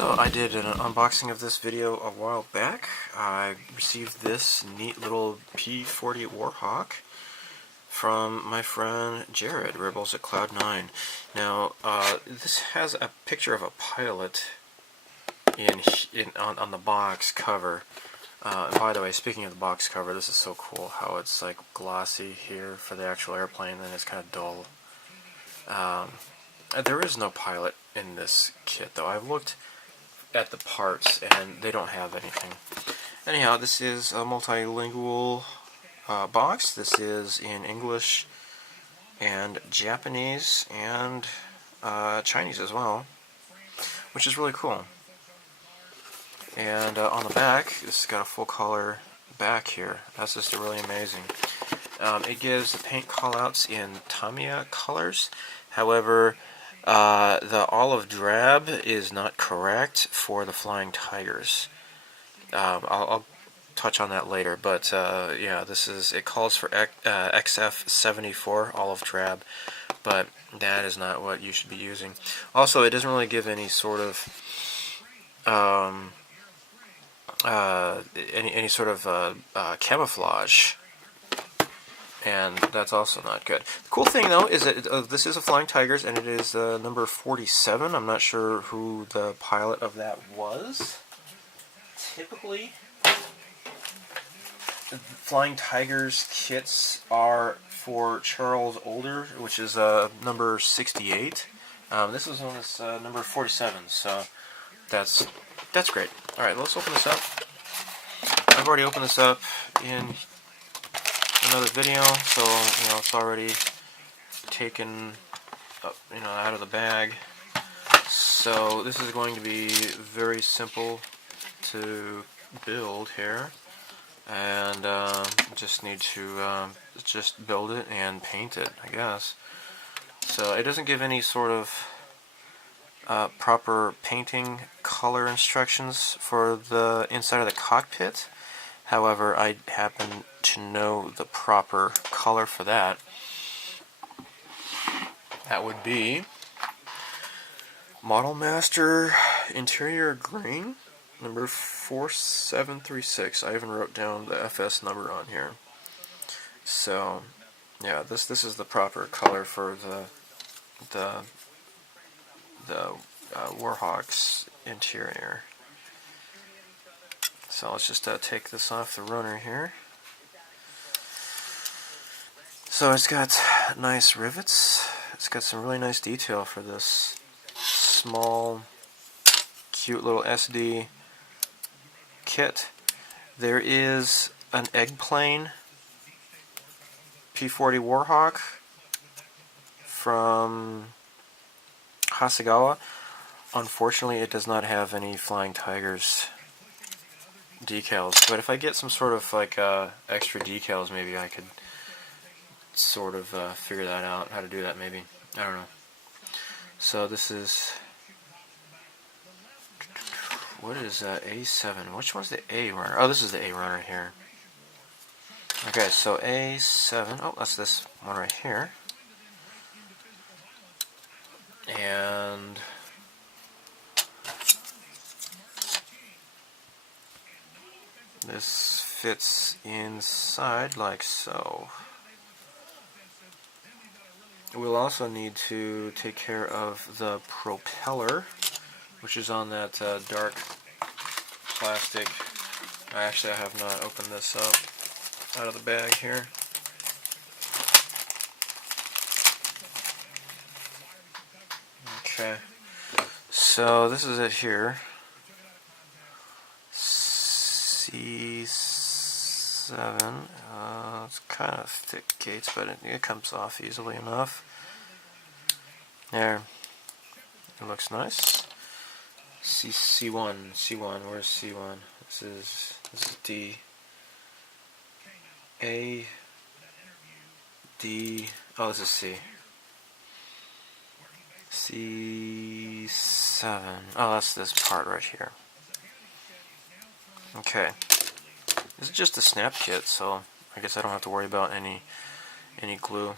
So I did an unboxing of this video a while back. I received this neat little P-40 Warhawk from my friend Jared, Rebels at Cloud9. Now, this has a picture of a pilot on the box cover. And by the way, speaking of the box cover, this is so cool how it's like glossy here for the actual airplane, and it's kind of dull. There is no pilot in this kit, though. I've looked at the parts and they don't have anything. Anyhow, this is a multilingual box. This is in English and Japanese and Chinese as well, which is really cool. And on the back, this has got a full color back here. That's just really amazing. It gives the paint callouts in Tamiya colors. However, the olive drab is not correct for the Flying Tigers. I'll touch on that later, but yeah, it calls for XF74 olive drab, but that is not what you should be using. Also, it doesn't really give any sort of camouflage, and that's also not good. The cool thing, though, is that this is a Flying Tigers, and it is number 47. I'm not sure who the pilot of that was. Typically, Flying Tigers kits are for Charles Older, which is number 68. This was on this number 47, so that's great. Alright, let's open this up. I've already opened this up in another video, so it's already taken up, out of the bag. So this is going to be very simple to build here, and just need to just build it and paint it, I guess. So it doesn't give any sort of proper painting color instructions for the inside of the cockpit. However, I happen to know the proper color for that. That would be Model Master Interior Green, number 4736. I even wrote down the FS number on here. So, yeah, this is the proper color for the Warhawk's interior. So let's just take this off the runner here. So it's got nice rivets. It's got some really nice detail for this small, cute little SD kit. There is an egg plane P-40 Warhawk from Hasegawa. Unfortunately, it does not have any Flying Tigers decals, but if I get some sort of like extra decals, maybe I could sort of figure that out, how to do that maybe. I don't know. So this is, what is A7? Which one's the A runner? Oh, this is the A runner here. Okay, so A7, oh, that's this one right here. And this fits inside like so. We'll also need to take care of the propeller, which is on that dark plastic. Actually, I have not opened this up out of the bag here. Okay, so this is it here. C7. It's kind of thick gates, but it comes off easily enough. There. It looks nice. C1. Where's C1? This is D. A. D. Oh, this is C. C7. Oh, that's this part right here. Okay. This is just a snap kit, so I guess I don't have to worry about any glue.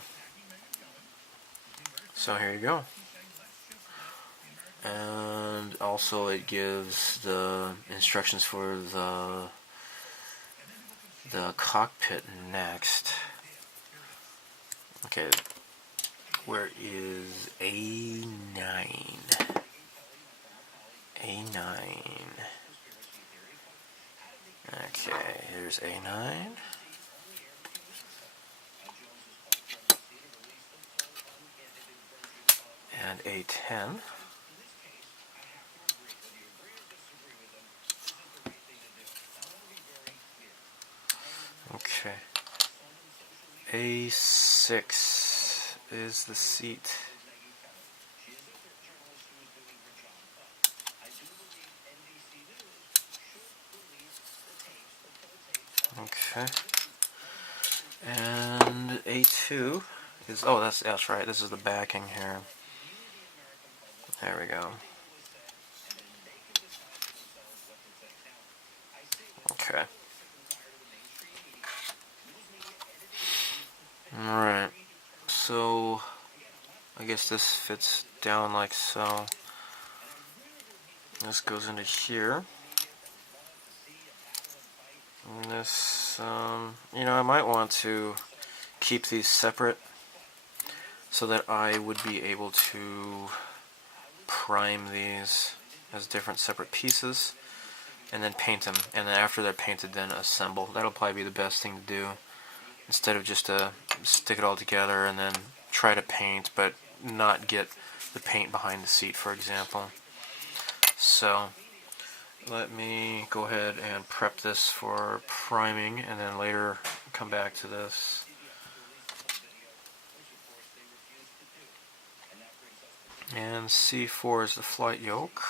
So here you go. and also it gives the instructions for the cockpit next. Okay, where is A9? A9. Okay, here's A9. And A10. Okay. A6 is the seat. Okay. And A2 is, oh, that's right, this is the backing here. There we go. Okay. Alright. So, I guess this fits down like so. This goes into here. And this, you know, I might want to keep these separate so that I would be able to prime these as different separate pieces and then paint them, and then after they're painted then assemble. That'll probably be the best thing to do instead of just to stick it all together and then try to paint but not get the paint behind the seat, for example. So let me go ahead and prep this for priming and then later come back to this. And C4 is the flight yoke.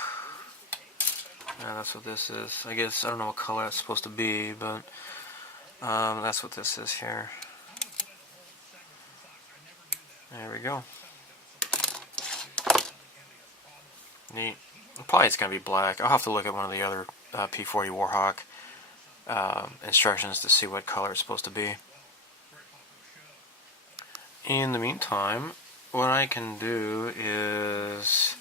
And that's what this is. I guess, I don't know what color it's supposed to be, but that's what this is here. There we go. Neat. Probably it's going to be black. I'll have to look at one of the other P-40 Warhawk instructions to see what color it's supposed to be. In the meantime, what I can do is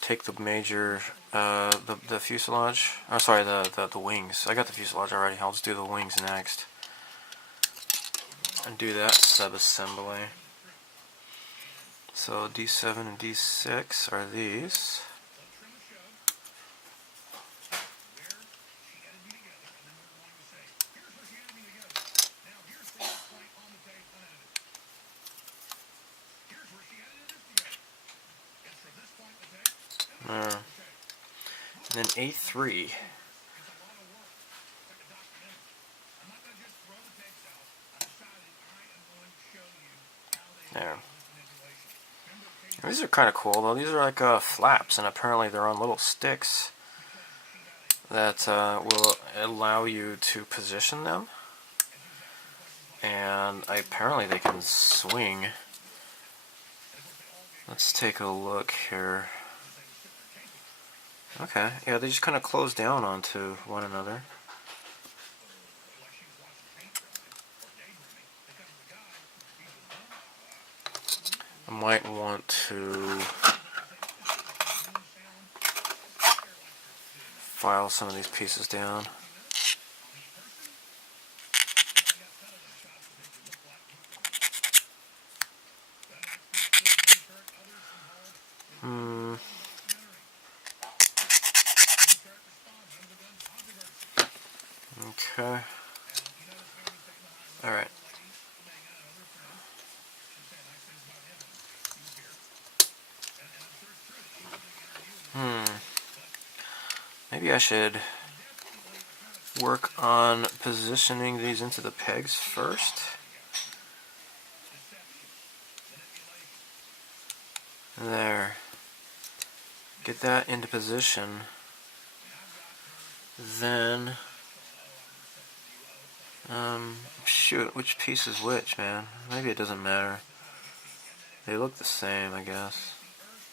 take the major, the fuselage, oh sorry, the wings. I got the fuselage already, I'll just do the wings next. And do that sub-assembly. So D7 and D6 are these. And then A3. There. These are kind of cool though. These are like flaps, and apparently they're on little sticks that will allow you to position them. And apparently they can swing. Let's take a look here. Okay, yeah, they just kind of close down onto one another. I might want to file some of these pieces down. Okay. Alright. Maybe I should work on positioning these into the pegs first. There. Get that into position. Then, shoot, which piece is which, man? Maybe it doesn't matter. They look the same, I guess.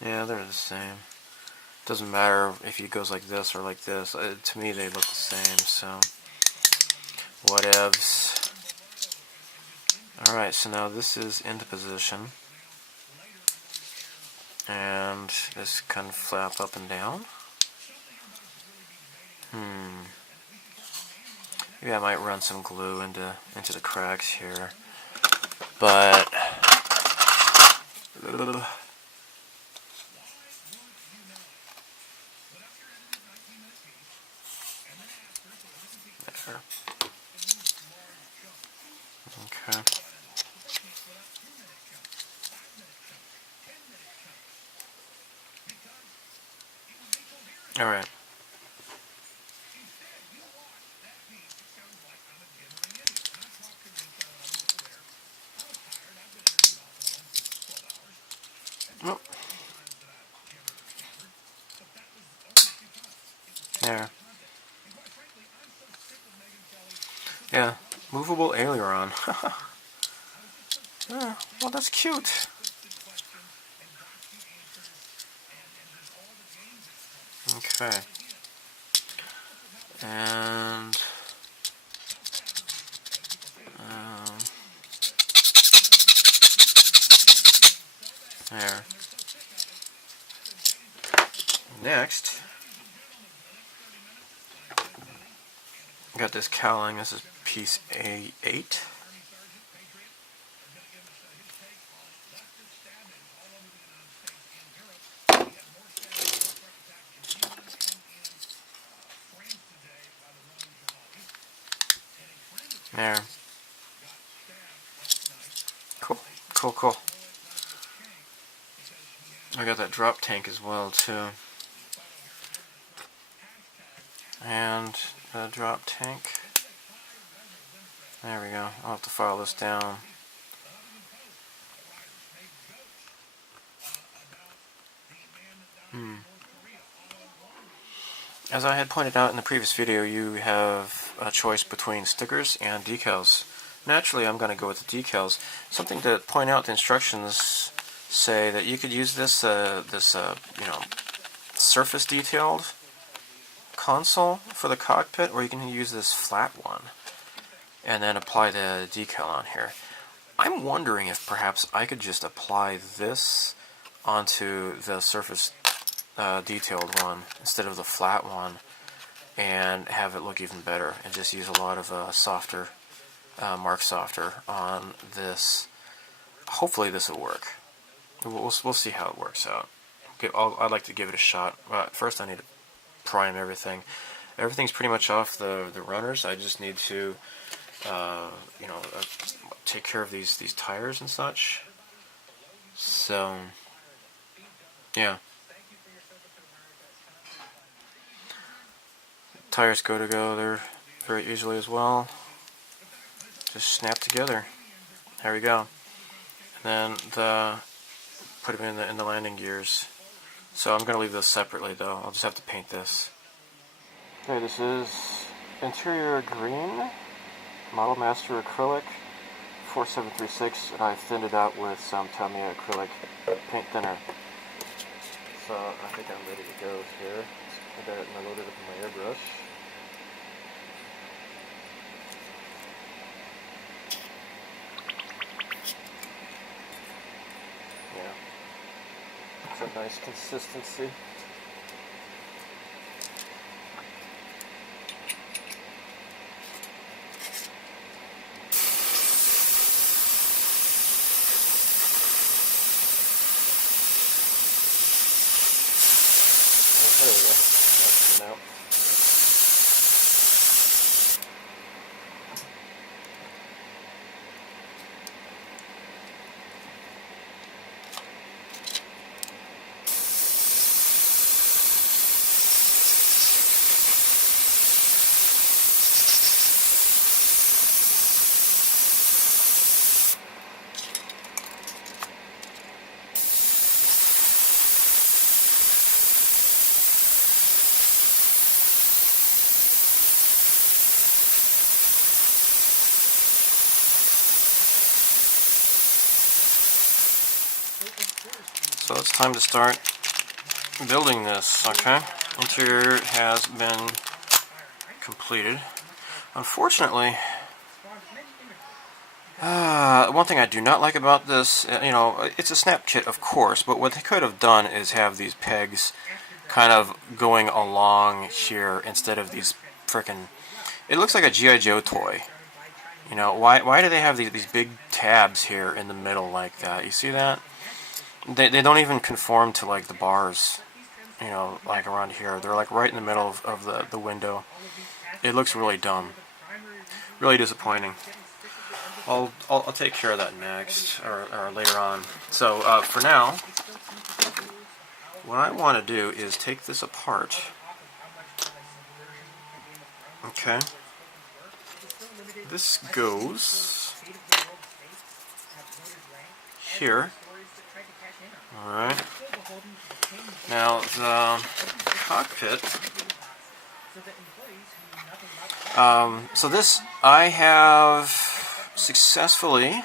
Yeah, they're the same. Doesn't matter if it goes like this or like this. To me, they look the same, so whatevs. Alright, so now this is into position. And this can flap up and down. Maybe I might run some glue into the cracks here, but there. Okay. All right. Oh. There. Yeah, movable aileron. Yeah, well, that's cute. Okay. And there. Next, got this cowling. This is piece A8. There. Cool, cool, cool. I got that drop tank as well too. And the drop tank. There we go. I'll have to file this down. As I had pointed out in the previous video, you have a choice between stickers and decals. Naturally, I'm going to go with the decals. Something to point out: the instructions say that you could use this surface detailed console for the cockpit, or you can use this flat one and then apply the decal on here. I'm wondering if perhaps I could just apply this onto the surface detailed one instead of the flat one and have it look even better, and just use a lot of softer mark softer on this. Hopefully this will work. We'll see how it works out. Okay, I'd like to give it a shot. First I need to prime everything. Everything's pretty much off the runners. I just need to take care of these tires and such. So yeah. Tires go there very easily as well. Just snap together. There we go. And then put them in the landing gears. So I'm going to leave this separately though. I'll just have to paint this. Okay, this is interior green, Model Master acrylic 4736, and I thinned it out with some Tamiya acrylic paint thinner. So I think I'm ready to go here. I got it and I loaded up in my airbrush. Yeah, it's a nice consistency. There we go. That's coming out. So it's time to start building this, okay? Interior has been completed. Unfortunately, One thing I do not like about this, you know, it's a snap kit, of course, but what they could have done is have these pegs kind of going along here instead of these frickin'... It looks like a G.I. Joe toy. You know, why do they have these big tabs here in the middle like that? You see that? They don't even conform to, like, the bars, you know, like around here. They're, like, right in the middle of the window. It looks really dumb. Really disappointing. I'll take care of that next, or later on. So, for now, what I want to do is take this apart. Okay. This goes here. Alright. Now, the cockpit. So this, I have successfully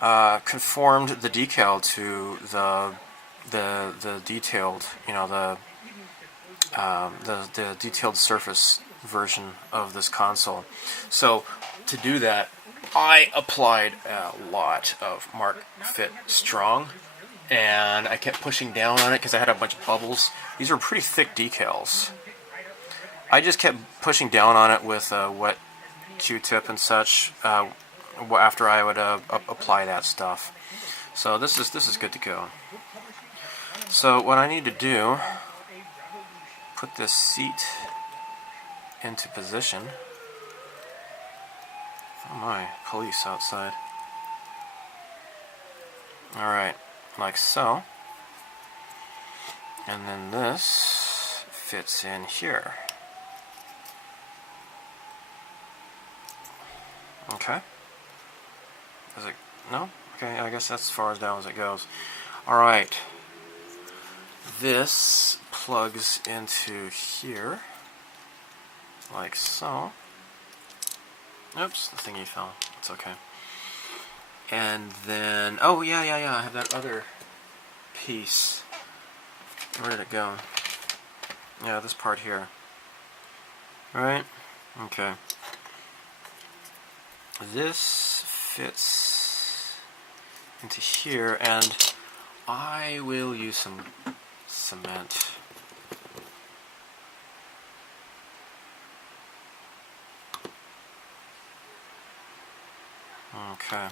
conformed the decal to the detailed, you know, the detailed surface version of this console. So to do that, I applied a lot of Mark Fit Strong, and I kept pushing down on it because I had a bunch of bubbles. These are pretty thick decals. I just kept pushing down on it with a wet Q-tip and such after I would apply that stuff. So this is good to go. So what I need to do, put this seat into position. Oh my, police outside. Alright, like so. And then this fits in here. Okay. Is it? No? Okay, I guess that's as far as down as it goes. Alright. This plugs into here. Like so. Oops, the thingy fell. It's okay. And then... Oh, yeah, I have that other piece. Where did it go? Yeah, this part here. Right? Okay. This fits into here, and I will use some cement. Okay.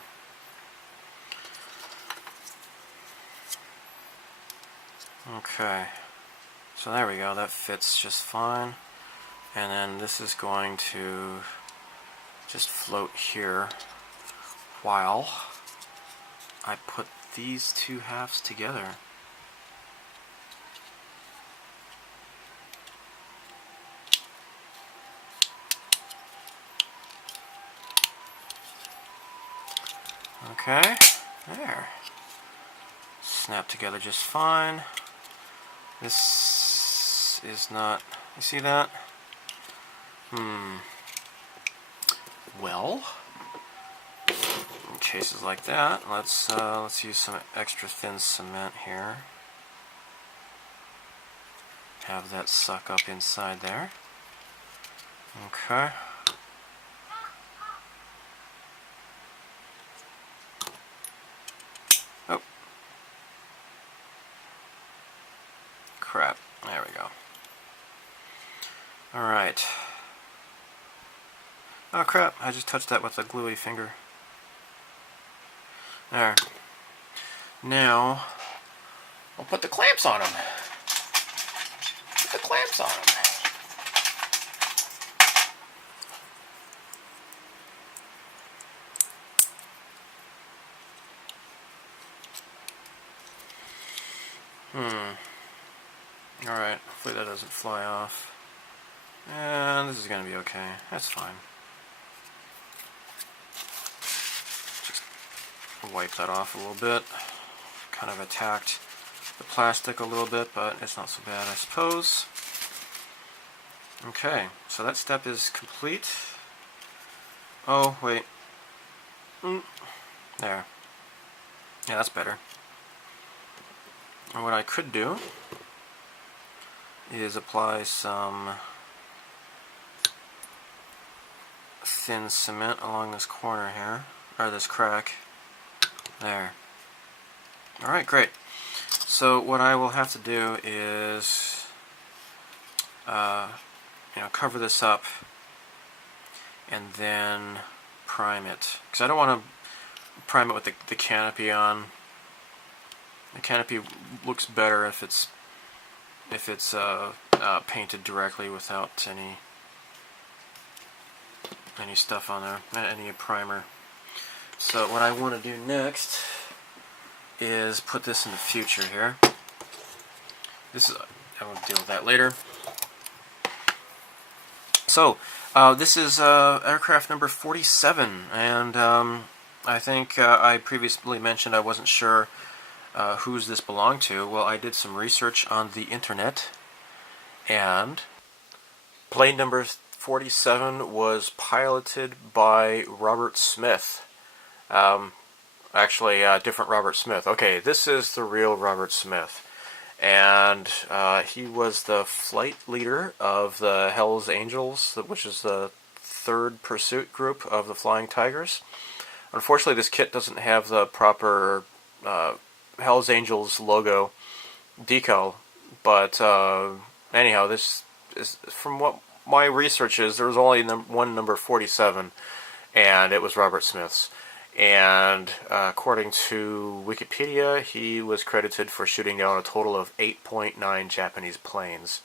Okay. So there we go, that fits just fine. And then this is going to just float here while I put these two halves together. Okay, there. Snap together just fine. This is not, you see that? Well, in cases like that, let's use some extra thin cement here. Have that suck up inside there. Okay. Oh. Crap. There we go. Alright. Oh crap, I just touched that with a gluey finger. There. Now, I'll put the clamps on them. Put the clamps on them. Alright, hopefully that doesn't fly off. And this is going to be okay. That's fine. Just wipe that off a little bit. Kind of attacked the plastic a little bit, but it's not so bad, I suppose. Okay, so that step is complete. Oh, wait. There. Yeah, that's better. And what I could do is apply some thin cement along this corner here. or this crack. There. Alright, great. So what I will have to do is cover this up and then prime it, because I don't want to prime it with the canopy on. The canopy looks better if it's painted directly without any stuff on there, any primer. So what I want to do next is put this in the future here. I will deal with that later. So this is aircraft number 47, and I think I previously mentioned I wasn't sure whose this belonged to. Well, I did some research on the internet, and plane number 47 was piloted by Robert Smith. Actually, different Robert Smith. Okay, this is the real Robert Smith. And he was the flight leader of the Hells Angels, which is the 3rd pursuit group of the Flying Tigers. Unfortunately, this kit doesn't have the proper Hells Angels logo decal, but anyhow, this is, from what my research is, there was only one number 47, and it was Robert Smith's. And according to Wikipedia, he was credited for shooting down a total of 8.9 Japanese planes.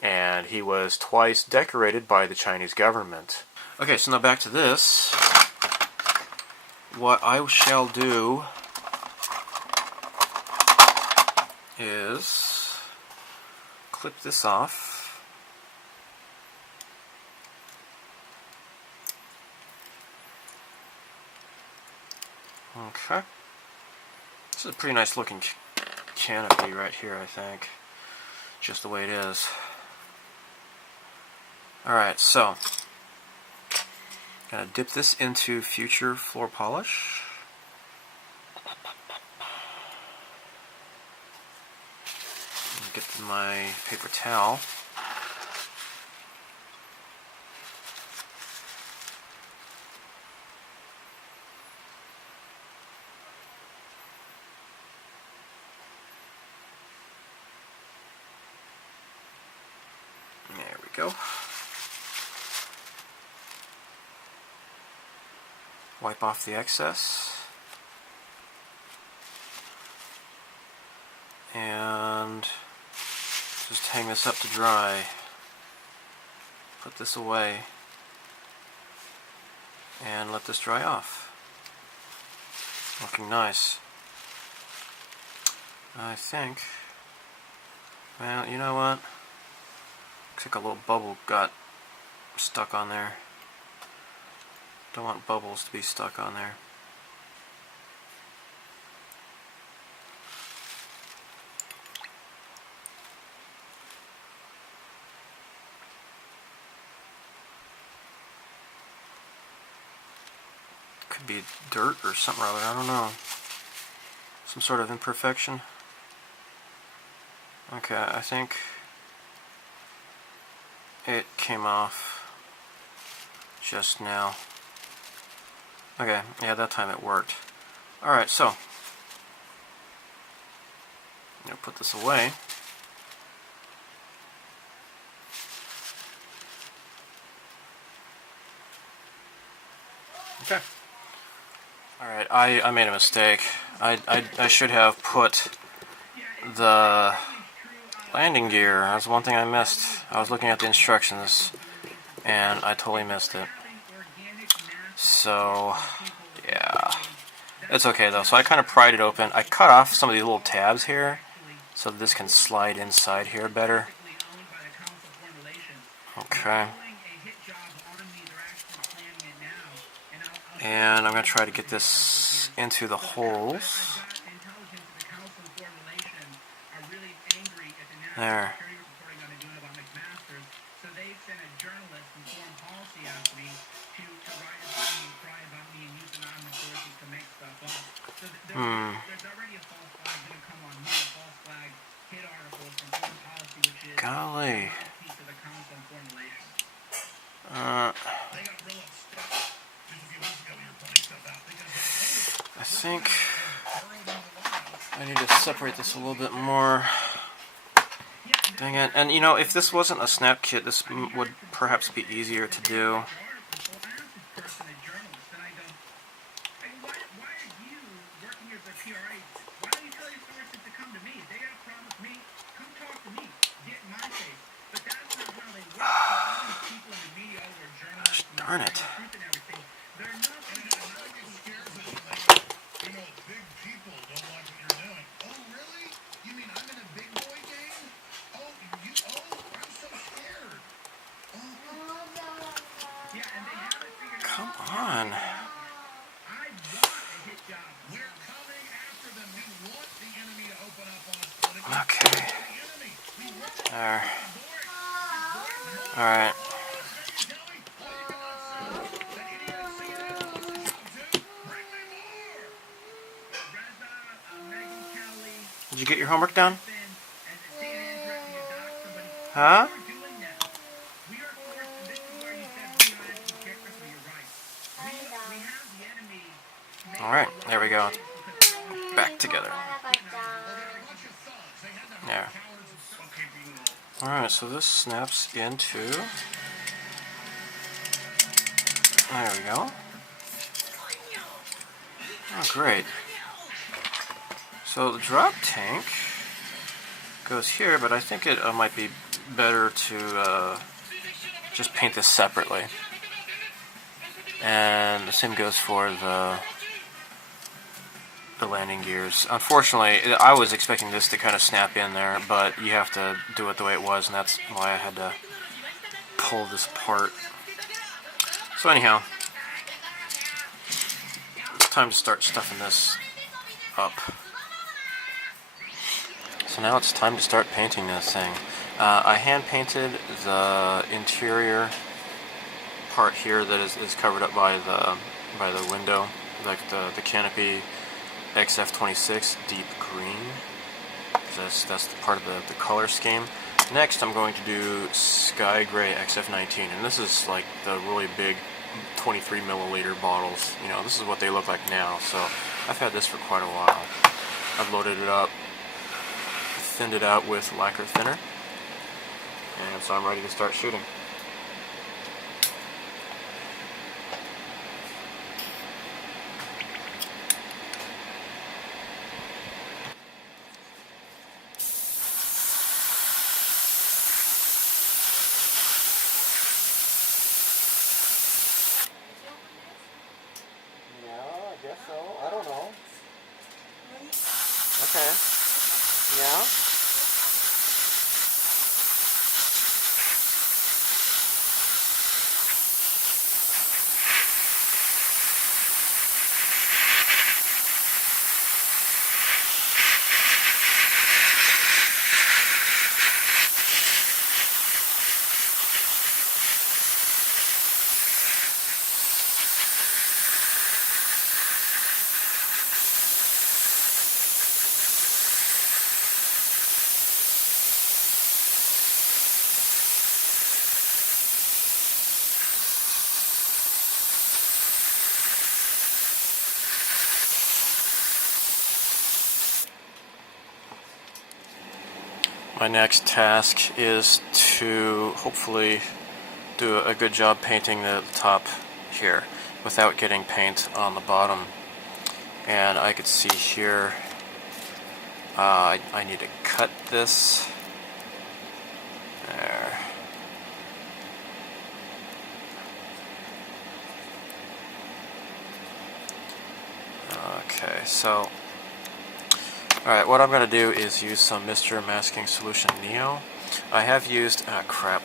And he was twice decorated by the Chinese government. Okay, so now back to this. What I shall do is clip this off. Okay. This is a pretty nice looking canopy right here, I think. Just the way it is. Alright, so gonna dip this into future floor polish. Get my paper towel. There we go. Wipe off the excess. And just hang this up to dry. Put this away. And let this dry off. Looking nice. I think, well, you know what? Looks like a little bubble got stuck on there. Don't want bubbles to be stuck on there. Could be dirt or something or other, I don't know. Some sort of imperfection. Okay, I think it came off just now. Okay, yeah, that time it worked. Alright, so I'm going to put this away. Okay. Alright, I made a mistake. I should have put the landing gear. That's one thing I missed. I was looking at the instructions and I totally missed it. So, yeah. It's okay though. So I kind of pried it open. I cut off some of these little tabs here so that this can slide inside here better. Okay. And I'm going to try to get this into the holes. There. Golly. I need to separate this a little bit more. Dang it. And you know, if this wasn't a snap kit, this would perhaps be easier to do. Darn it. Come on. Okay. There. Alright. Did you get your homework done? Huh? Alright, there we go. Back together. There. Alright, so this snaps into... There we go. Oh, great. So the drop tank goes here, but I think it might be better to just paint this separately. And the same goes for the landing gears. Unfortunately, I was expecting this to kind of snap in there, but you have to do it the way it was, and that's why I had to pull this apart. So anyhow, it's time to start stuffing this up. So now it's time to start painting this thing. I hand painted the interior part here that is covered up by the window, like the canopy XF26 deep green. That's the part of the color scheme. Next I'm going to do sky gray XF19, and this is like the really big 23 milliliter bottles. You know, this is what they look like now, so I've had this for quite a while. I've loaded it up, thinned it out with lacquer thinner, and so I'm ready to start shooting. I don't know. Okay. Yeah? My next task is to hopefully do a good job painting the top here without getting paint on the bottom. And I could see here I need to cut this. There. Okay, so alright, what I'm going to do is use some Mr. Masking Solution Neo. I have used, crap.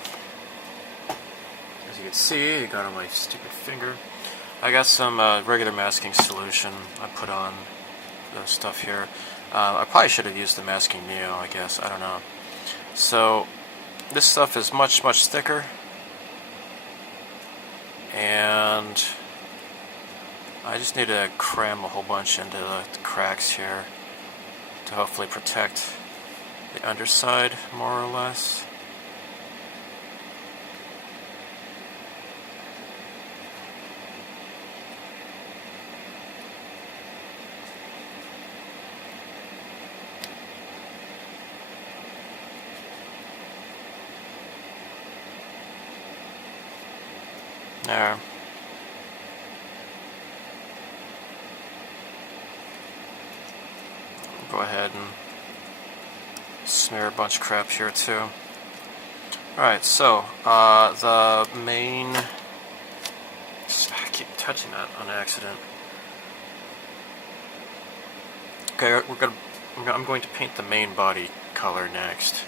As you can see, I got on my stupid finger. I got some regular masking solution I put on the stuff here. I probably should have used the Masking Neo, I guess, I don't know. So, this stuff is much, much thicker. And I just need to cram a whole bunch into the cracks here to hopefully protect the underside more or less. There. Go ahead and smear a bunch of crap here too. Alright, so the main... I keep touching that on accident. Okay, I'm going to paint the main body color next.